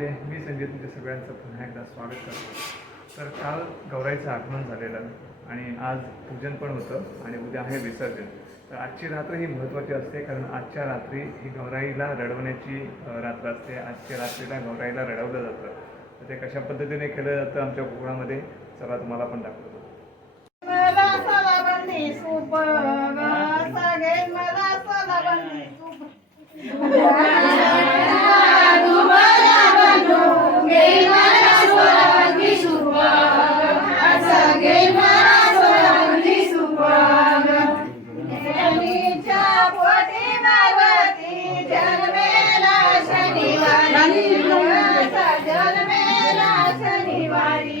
चॅनलमध्ये मी संगीत तुमच्या सगळ्यांचं पुन्हा एकदा स्वागत करतो. तर काल गौराईचं आगमन झालेलं आणि आज पूजन पण होतं आणि उद्या आहे विसर्जन. तर आजची रात्र ही महत्त्वाची असते कारण आजच्या रात्री ही गौराईला रडवण्याची रात्र असते. आजच्या रात्रीला गौराईला रडवलं जातं. तर ते कशा पद्धतीने केलं जातं आमच्या कोकणामध्ये चला तुम्हाला पण दाखवतो. मला शनिवारी.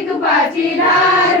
तुपाची धार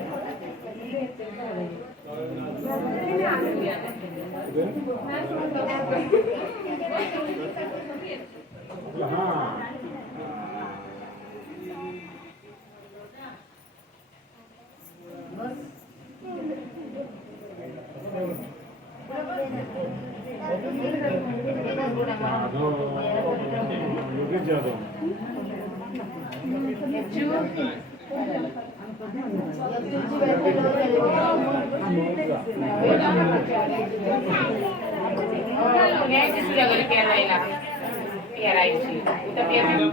यहाँ योगेश यादव Thank you. घ्यायची तुझ्या घरी पेरायला पेरायची तर पेरायला